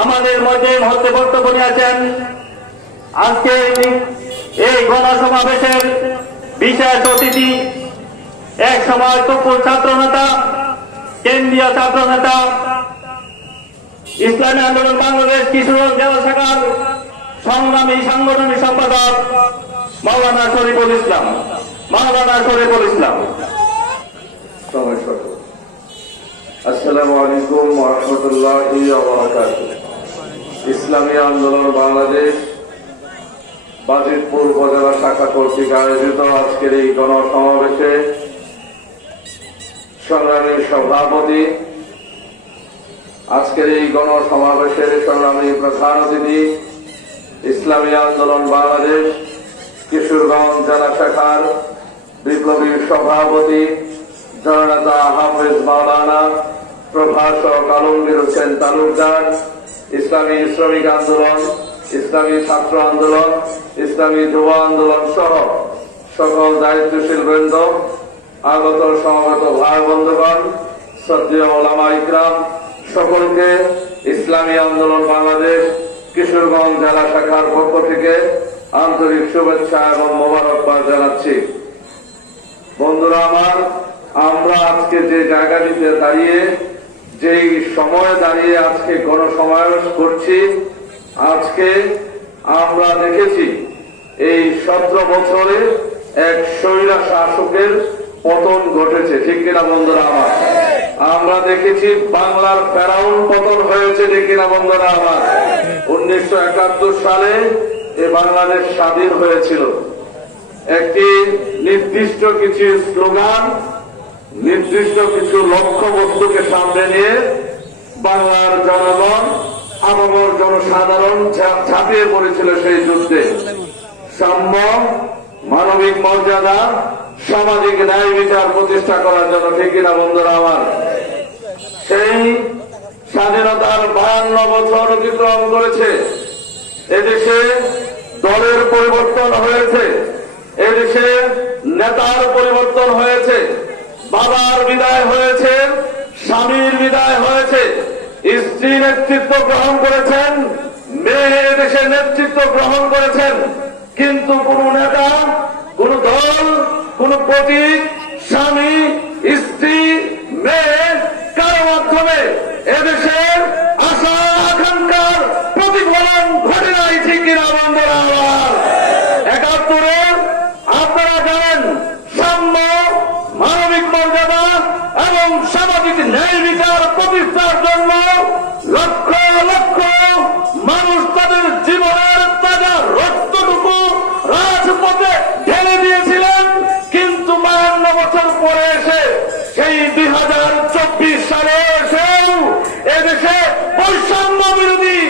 আমাদের মধ্যে মহত্ব বক্তব্য নিয়েছেন। আজকে এই গণসমাবেশের বিশেষ অতিথি এক সময় তুপুর ছাত্র নেতা, কেন্দ্রীয় ছাত্র নেতা, ইসলামী আন্দোলন বাংলাদেশ কিশোরগঞ্জ জেলা শাখার সংগ্রামী সাংগঠনিক সম্পাদক মাওলানা শরীফুল ইসলাম। আসসালামু আলাইকুম ওয়া রাহমাতুল্লাহি ওয়া বারাকাতুহু। ইসলামী আন্দোলন বাংলাদেশ বাজিতপুর উপজেলা শাখা কর্তৃক আয়োজিত আজকের এই গণসমাবেশে সংগ্রামী সভাপতি, আজকের এই গণসমাবেশের সংগ্রামী প্রধান অতিথি, ইসলামী আন্দোলন বাংলাদেশ কিশোরগঞ্জ জেলা শাখার বিপ্লবী সভাপতি জননেতা হাফেজ মাওলানা প্রভাষক আলমগীর হোসেন তালুকদার, ইসলামী শ্রমিক আন্দোলন, ইসলামী ছাত্র আন্দোলন, ইসলামী যুব আন্দোলন সহ সকল দায়িত্বশীল বৃন্দ, আগত সমবেত ভাই বন্ধুগণ, শ্রদ্ধেয় ওলামা ইকরাম, সকলকে ইসলামী আন্দোলন বাংলাদেশ কিশোরগঞ্জ জেলা শাখার পক্ষ থেকে আন্তরিক শুভেচ্ছা এবং মোবারকবাদ জানাচ্ছি। বন্ধুরা আমার, আমরা আজকে যে জায়গাটিতে দাঁড়িয়ে, যেই সময়ে দাঁড়িয়ে আজকে গণসমাবেশ করছি, আজকে আমরা দেখেছি এই 17 বছরে এক স্বৈরা শাসকের পতন ঘটেছে, ঠিক কিনা বন্ধুরা আমার? আমরা দেখেছি বাংলার ফেরাউন পতন হয়েছে, ঠিক কিনা বন্ধুরা আমার? 1971 সালে এ বাংলাদেশ স্বাধীন হয়েছিল। একটি নির্দিষ্ট কিছু স্লোগান, নির্দিষ্ট কিছু লক্ষ্য বস্তুকে সামনে নিয়ে বাংলার জনগণ, আপামর জনসাধারণ ঝাঁপিয়ে পড়েছিল সেই যুদ্ধে। সাম্য, মানবিক মর্যাদা, সামাজিক ন্যায় বিচার প্রতিষ্ঠা করার জন্য, ঠিক কিনা বন্ধুরা আমার? সেই স্বাধীনতার 52 বছর অতিক্রম করেছে। এদেশে দলের পরিবর্তন হয়েছে, এদেশে নেতার পরিবর্তন হয়েছে, বাবার বিদায় হয়েছে, স্বামীর বিদায় হয়েছে, স্ত্রী নেতৃত্ব গ্রহণ করেছেন, মেয়ে এদেশে নেতৃত্ব গ্রহণ করেছেন। কিন্তু কোন নেতা, কোন দল, কোন প্রতীক, স্বামী, স্ত্রী, মেয়ে কারো মাধ্যমে এদেশের আশা আকাঙ্ক্ষার প্রতিফলন ঘটে নাই, ঠিক কিনা বন্ধুরা আমার? 71-এ আপনারা জানেন, সাম্য, মানবিক মর্যাদা এবং সামাজিক ন্যায় বিচার প্রতিষ্ঠার জন্য লক্ষ লক্ষ মানুষ তাদের জীবনের তাজা রক্তটুকু রাজপথে ঢেলে দিয়েছিলেন। কিন্তু 52 বছর পরে এসে সেই 2024 সালে এসেও এদেশে বৈষম্য বিরোধী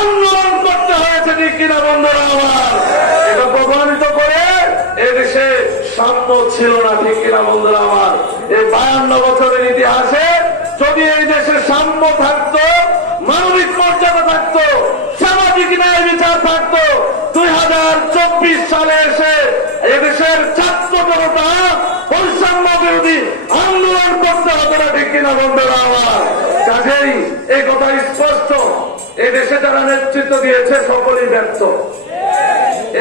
আন্দোলন করতে হয়েছে, ঠিক কিনা বন্ধুরা আমার? এটা প্রমাণিত করে এদেশে সাম্য ছিল না, ঠিক কিনা বন্ধুরা আমার? এই 52 বছরের ইতিহাসে যদি এই দেশে সাম্য থাকতো, মানবিক মর্যাদা থাকতো, সামাজিক ন্যায় বিচার থাকতো, 2024 সালে এসে এদেশের ছাত্র জনতা বৈষম্য বিরোধী আন্দোলন করতে হতো না, ঠিক কিনা বন্ধুরা আমার? কাজেই এই কথা স্পষ্ট, এদেশে যারা নেতৃত্ব দিয়েছে সকলেই ব্যর্থ,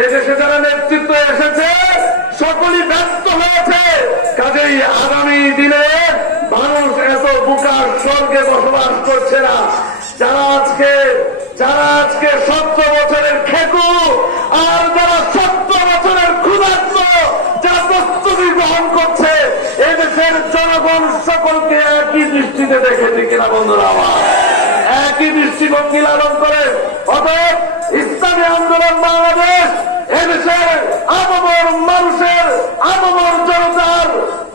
এদেশে যারা নেতৃত্ব এসেছে সকলেই ব্যর্থ হয়েছে। কাজেই আগামী দিনে মানুষ এত বুকার স্বর্গে বসবাস করছে না। যারা আজকে 17 বছরের খেকু আর যারা 17 বছরের ক্ষুধার্ত, যারা প্রস্তুতি গ্রহণ করছে, এদেশের জনগণ সকলকে একই দৃষ্টিতে দেখেছে, কিনা বন্ধুরা আমার? একই দৃষ্টিভঙ্গি লালন করে। অতএব ইসলামী আন্দোলন বাংলাদেশ এদেশের আপামর মানুষের, আপামর জনতার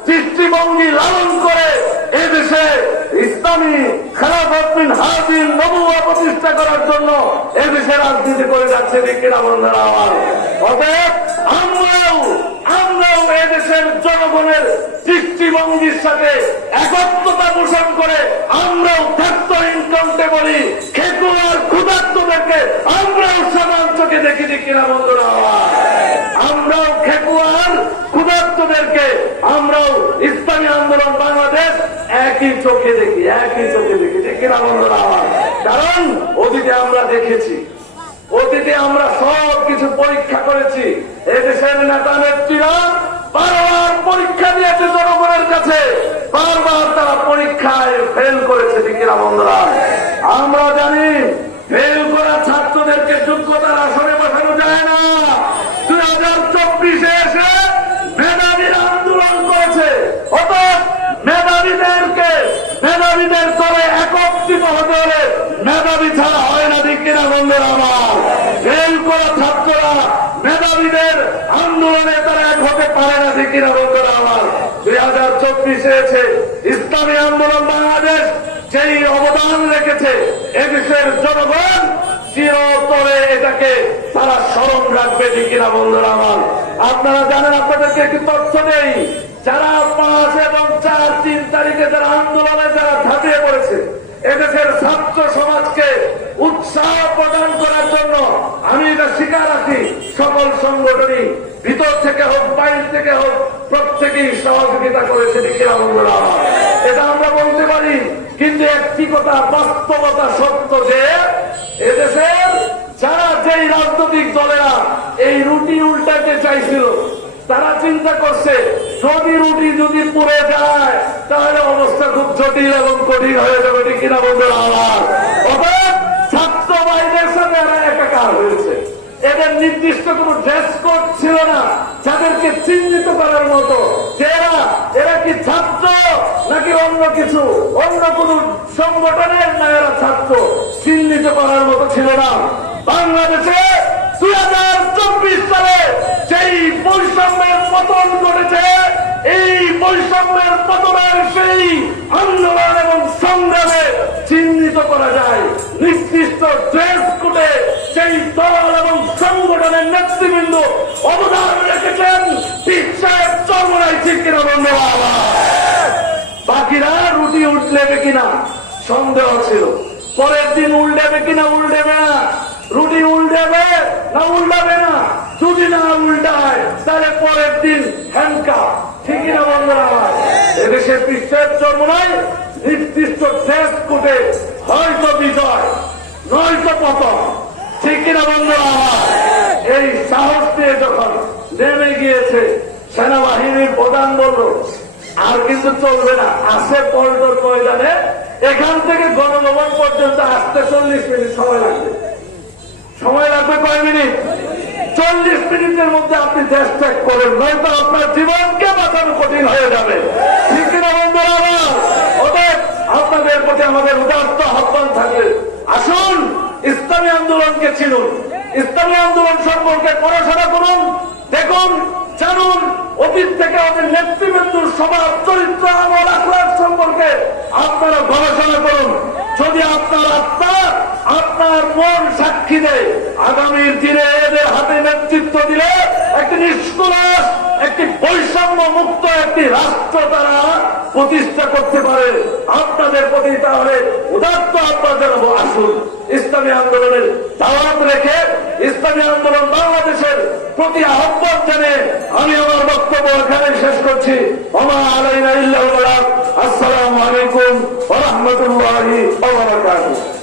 দৃষ্টিভঙ্গি লালন করে এদেশে ইসলামী খেলাফত বিন হাদিন নবুয়া প্রতিষ্ঠা করার জন্য এদেশে রাজনীতি করে যাচ্ছে, ঠিক কিনা বন্ধুরা আমার? অতএব আমরাও এদেশের জনগণের দৃষ্টিভঙ্গির সাথে একত্রতা পোষণ করে আমরাও ফ্যাক্টরিং করতে বলি, খেকু আর ক্ষুধার্তদেরকে আমরাও সমান চোখে দেখি, ঠিক কিনা বন্ধুরা আমার? আমরাও খেকু আর ক্ষুধার্তদেরকে আমরাও ইসলামী আন্দোলন বাংলাদেশ একই চোখে দেখি ঠিক কিনা বন্ধুরা আমার? কারণ অতীতে আমরা দেখেছি, অতীতে আমরা সব কিছু পরীক্ষা করেছি। এদেশের নেতা নেত্রীরা বারবার পরীক্ষা দিয়েছে জনগণের কাছে, বারবার তারা পরীক্ষায় ফেল করেছে ঠিক কিনা বন্ধুরা? আমরা জানি ফেল করা ছাত্রদেরকে যোগ্যতার আসনে বসানো যায় না। 2024-এ এসে মেধাবীর আন্দোলন করেছে, অর্থাৎ মেধাবীদের করে একত্রিত হতে হলে মেধাবী ছাড়া হয় না ঠিক কিনা বন্ধুরা আমার? ফেল করা ছাত্ররা মেধাবীদের আন্দোলনে তারা এক হতে পারে না ঠিক কিনা বন্ধুরা আমার? 2024-এ এসে ইসলামী আন্দোলন বাংলাদেশ যেই অবদান রেখেছে, এদেশের জনগণ চিরতরে এটাকে তারা স্মরণ রাখবে ঠিক কিনা বন্ধুরা আমার? আপনারা জানেন, আপনাদেরকে একটি তথ্য নেই, যারা 5 এবং 4-3 তারিখে যারা আন্দোলনে যারা ঝাঁপিয়ে পড়েছে, এদেশের ছাত্র সমাজকে উৎসাহ প্রদান করার জন্য আমি এটা স্বীকার রাখি, সকল সংগঠনই ভিতর থেকে হোক বাইরে থেকে হোক প্রত্যেকেই সহযোগিতা করেছে ঠিক কিনা বন্ধুরা আমার? এটা আমরা বলতে পারি। কিন্তু একটি কথা বাস্তবতা সত্য যে এদেশের যারা যেই রাজনৈতিক দলেরা এই রুটি উল্টাতে চাইছিল, তারা চিন্তা করছে যদি পুড়ে যায় তাহলে অবস্থা খুব জটিল এবং কঠিন হয়ে যাবে ঠিক কিনা বন্ধুরা আমার? অর্থাৎ ছাত্র ভাইদের সাথে এরা একাকার হয়েছে। এদের নির্দিষ্ট কোন ড্রেস কোড ছিল না যাদেরকে চিহ্নিত করার মতো, যে এরা কি ছাত্র নাকি অন্য কিছু, অন্য কোন সংগঠনের না এরা ছাত্র, চিহ্নিত করার মতো ছিল না। বাংলাদেশে 2024 সালে যেই বৈষম্যের পতন ঘটেছে, এই বৈষম্যের পতনের সেই আন্দোলন এবং সংগ্রামে চিহ্নিত করা যায় নির্দিষ্ট ড্রেস কোডে সেই দল এবং সংগঠনের নেতৃবৃন্দ অবদান রেখেছেন। সাহেব চরমরাই ঠিক কিনা বন্ধুরা? বাকিরা রুটি উল্টেবে কিনা সন্দেহ ছিল, পরের দিন উল্টেবে কিনা উল্টেবে না, রুটি উল্টাবে না উল্টাবে না, যদি না উল্টায় তাহলে পরের দিন হ্যান্ডকাপ ঠিক কিনা বন্ধুরা? এদেশের পৃষ্ঠের চরমরাই নির্দিষ্ট ড্রেস কোডে হয়তো বিজয় নয়তো পতন ঠিক কিনা বন্ধুরা? এই সাহস নিয়ে যখন নেমে গিয়েছে, সেনাবাহিনীর প্রধান বলল আর কিন্তু চলবে না, আসে পল্টন ময়দানে, এখান থেকে গণভবন পর্যন্ত আসতে 40 মিনিট সময় লাগবে। সময় লাগবে কয় মিনিট? 40 মিনিটের মধ্যে আপনি দেশ ত্যাগ করেন, নয়তো আপনার জীবনকে বাঁচানো কঠিন হয়ে যাবে ঠিক কিনা বন্ধুরা? অতএব আপনাদের প্রতি আমাদের উদাত্ত আহ্বান থাকবে, আসুন ইসলামী আন্দোলনকে চিনুন, ইসলামী আন্দোলন সম্পর্কে পড়াশোনা করুন, দেখুন, জানুন, অতীত থেকে আমাদের নেতৃবৃন্দুর স্বভাব চরিত্র আমল আখলাক সম্পর্কে আপনারা গবেষণা করুন। যদি আপনার আত্মা আপনার মন সাক্ষী দেয়, আগামীর দিনে এদের হাতে নেতৃত্ব দিলে একটি নিষ্কলুষ, একটি বৈষম্য মুক্ত একটি রাষ্ট্র তারা প্রতিষ্ঠা করতে পারে। আপনাদের প্রতি তাহলে উদাত্ত আহ্বান জানাবো, আসুন ইসলামী আন্দোলনের দাওয়াত রেখে ইসলামী আন্দোলন বাংলাদেশের প্রতি আহ্বান জানিয়ে আমি আমার বক্তব্য এখানে শেষ করছি। ওমা আলাইনা ইল্লাল বালাগ। আসসালামু আলাইকুম ওয়া রাহমাতুল্লাহি ওয়া বারাকাতুহু।